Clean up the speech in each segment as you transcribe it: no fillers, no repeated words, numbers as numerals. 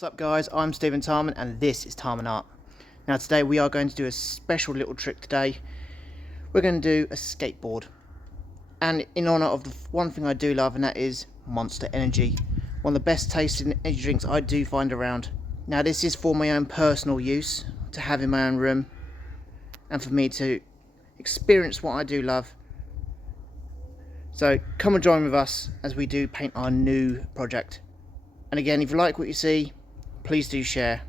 What's up guys, I'm Stephen Tarman and this is Tarman Art. Now today we are going to do a special little trick today. We're going to do a skateboard. And in honour of the one thing I do love, and that is Monster Energy. One of the best tasting energy drinks I do find around. Now this is for my own personal use, to have in my own room. And for me to experience what I do love. So come and join with us as we do paint our new project. And again, if you like what you see, please do share.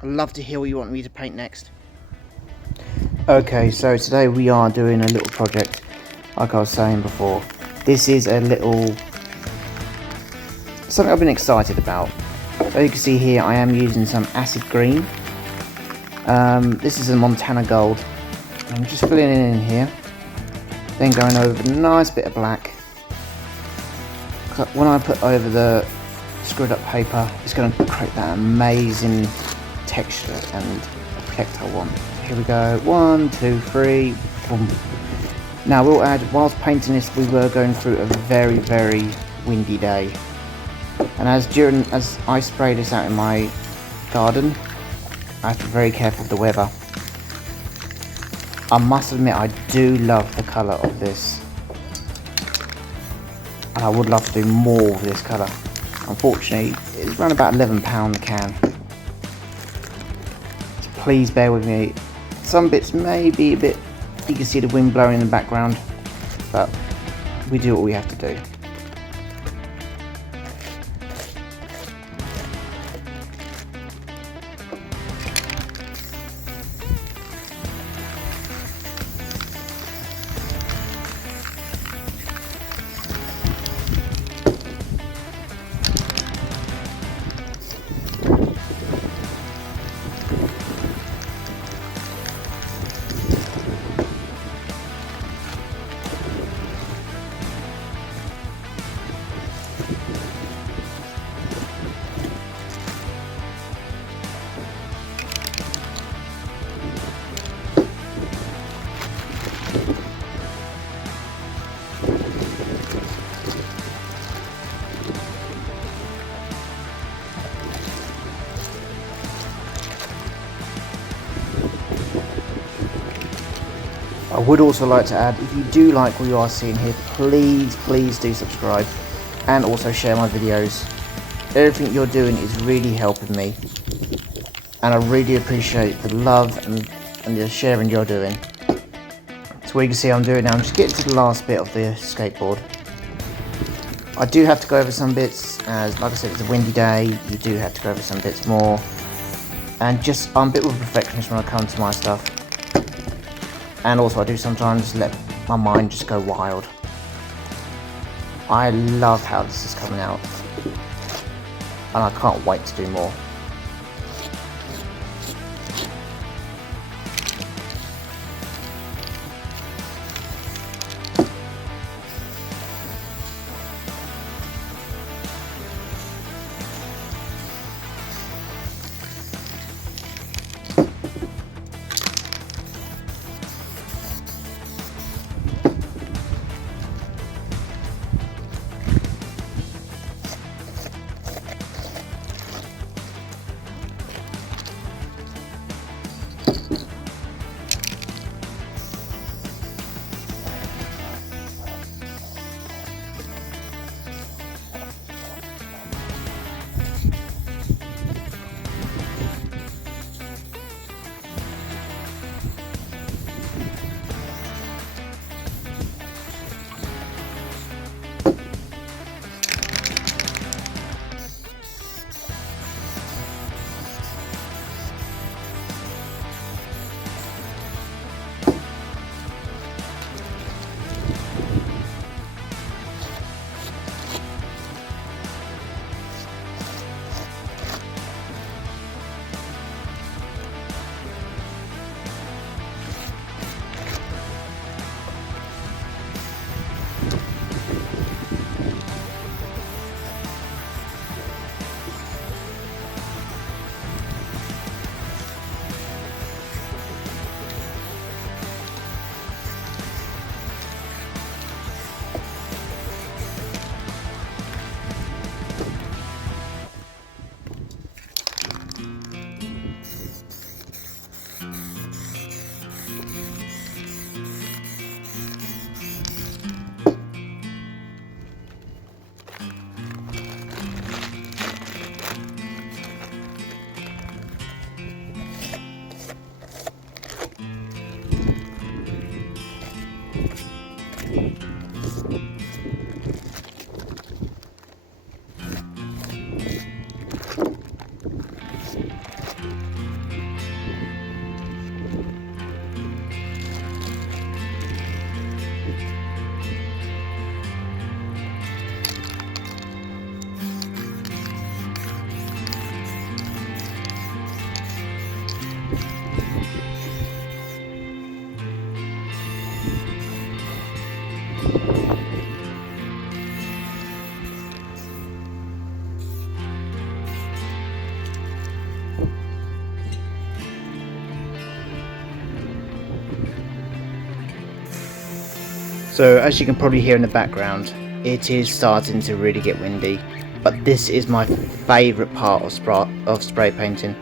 I'd love to hear what you want me to paint next. Okay, so today we are doing a little project, like I was saying before. This is a little, something I've been excited about. So you can see here I am using some acid green. This is a Montana Gold. I'm just filling it in here. Then going over with a nice bit of black. When I put over the screwed up paper, it's going to create that amazing texture and effect I want. Here we go, 1, 2, 3, boom. Now we'll add, whilst painting this, we were going through a very, very windy day. And as I spray this out in my garden, I have to be very careful with the weather. I must admit, I do love the colour of this. And I would love to do more with this colour. Unfortunately, it's around about £11 a can. So please bear with me. Some bits may be a bit, you can see the wind blowing in the background, but we do what we have to do. I would also like to add, if you do like what you are seeing here, please do subscribe and also share my videos. Everything you're doing is really helping me, and I really appreciate the love and the sharing you're doing. So what you can see I'm doing now, I'm just getting to the last bit of the skateboard. I do have to go over some bits, as like I said, it's a windy day, you do have to go over some bits more. And just, I'm a bit of a perfectionist when I come to my stuff. And also I do sometimes let my mind just go wild. I love how this is coming out. And I can't wait to do more. So as you can probably hear in the background, it is starting to really get windy, but this is my favourite part of spray painting.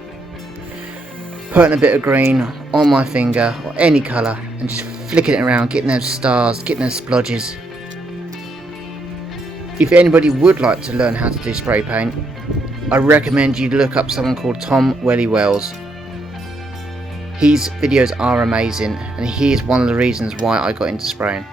Putting a bit of green on my finger, or any colour, and just flicking it around, getting those stars, getting those splodges. If anybody would like to learn how to do spray paint, I recommend you look up someone called Tom Wells. His videos are amazing, and he is one of the reasons why I got into spraying.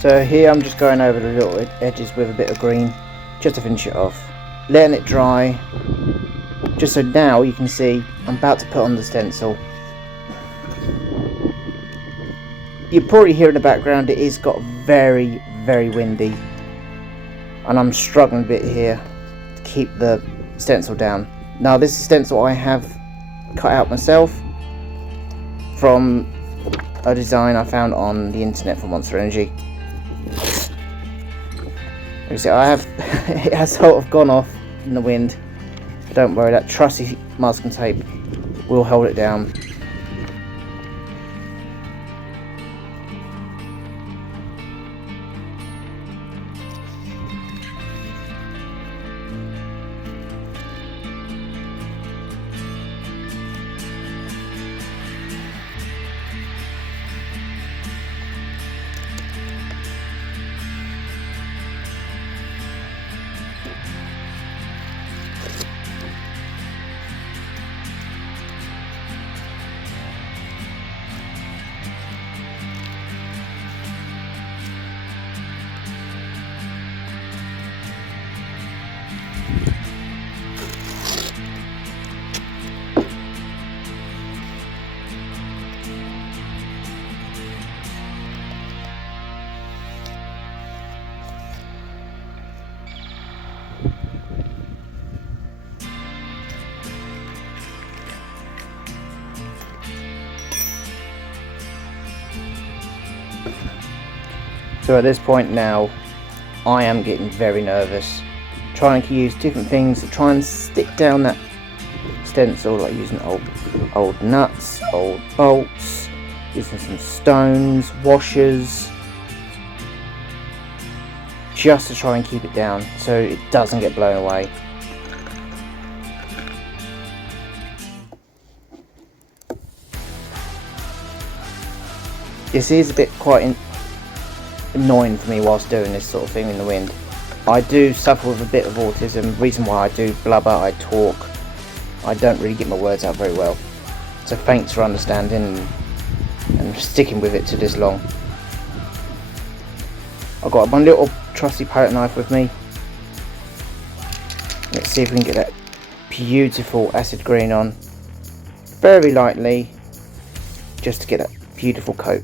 So here I'm just going over the little edges with a bit of green just to finish it off, letting it dry, just so now you can see I'm about to put on the stencil. You probably hear in the background it is got very windy, and I'm struggling a bit here to keep the stencil down. Now this stencil I have cut out myself from a design I found on the internet for Monster Energy. You see, I have it has sort of gone off in the wind, but don't worry, that trusty masking tape will hold it down. So at this point now, I am getting very nervous, trying to use different things to try and stick down that stencil, like using old nuts, old bolts, using some stones, washers, just to try and keep it down so it doesn't get blown away. This is a bit quite annoying for me whilst doing this sort of thing in the wind. I do suffer with a bit of autism, reason why I do blubber, I talk, I don't really get my words out very well. So thanks for understanding and sticking with it to this long. I've got my little trusty palette knife with me. Let's see if we can get that beautiful acid green on very lightly, just to get that beautiful coat.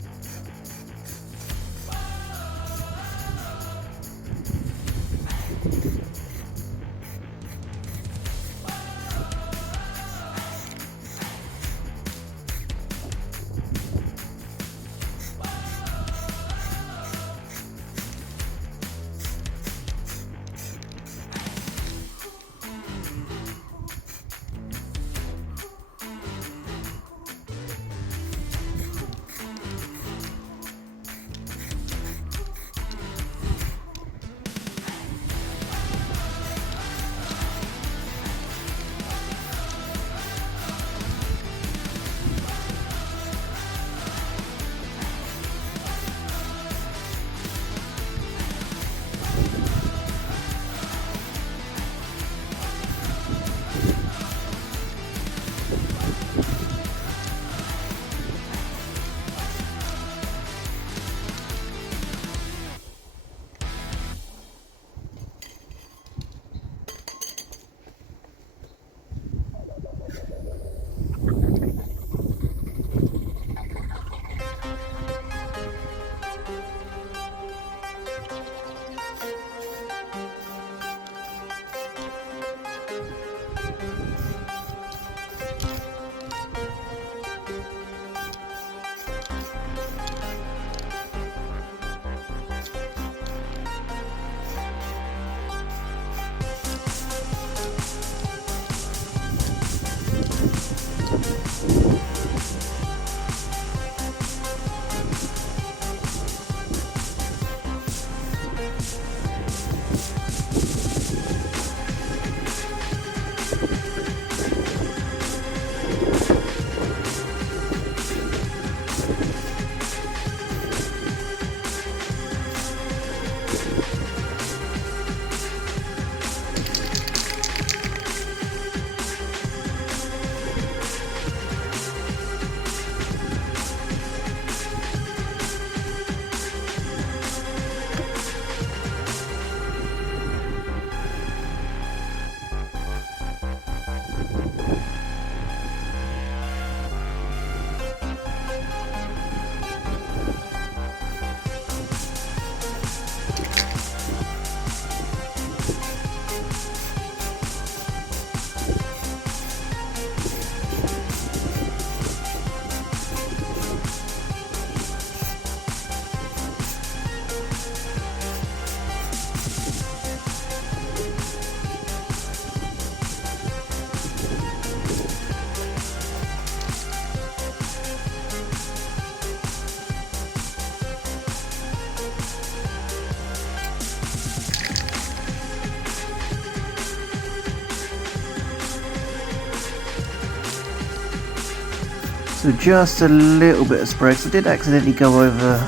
So just a little bit of spray, because I did accidentally go over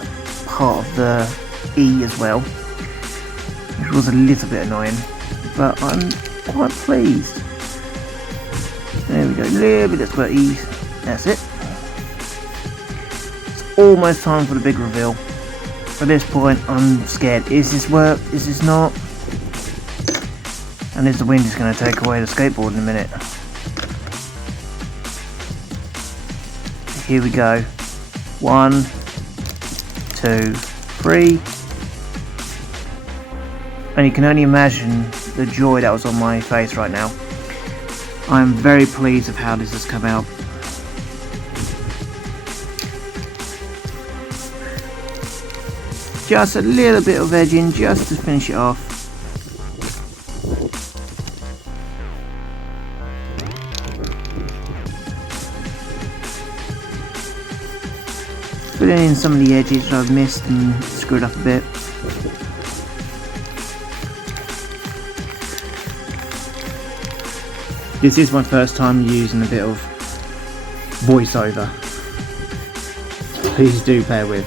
part of the E as well, which was a little bit annoying, but I'm quite pleased. There we go, a little bit of squirt E, that's it. It's almost time for the big reveal. At this point I'm scared, is this work, is this not? And is the wind just going to take away the skateboard in a minute? Here we go. 1, 2, 3. And you can only imagine the joy that was on my face right now. I'm very pleased with how this has come out. Just a little bit of edging just to finish it off. Filling in some of the edges that I've missed and screwed up a bit. This is my first time using a bit of voiceover. Please do bear with.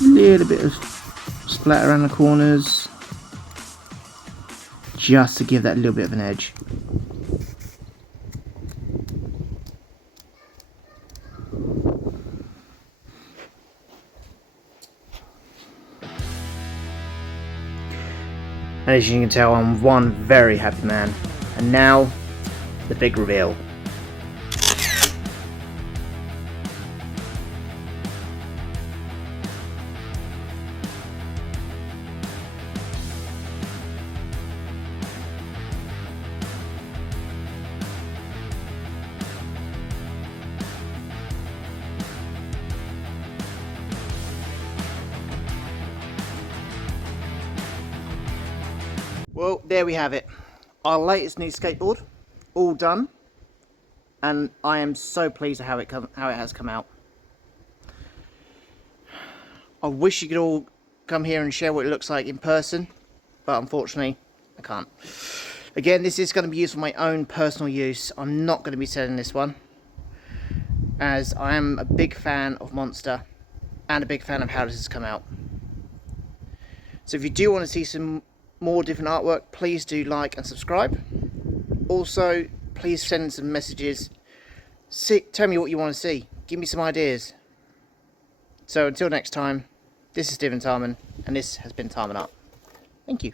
Little bit of splatter around the corners, just to give that little bit of an edge. And as you can tell, I'm one very happy man. And now, the big reveal. Well, there we have it. Our latest new skateboard, all done, and I am so pleased at how it has come out. I wish you could all come here and share what it looks like in person, but unfortunately, I can't. Again, this is going to be used for my own personal use. I'm not going to be selling this one, as I am a big fan of Monster and a big fan of how this has come out. So if you do want to see some more different artwork, please do like and subscribe. Also, please send some messages. Tell me what you want to see. Give me some ideas. So until next time, this is Stephen Tarman, and this has been Tarman Art. Thank you.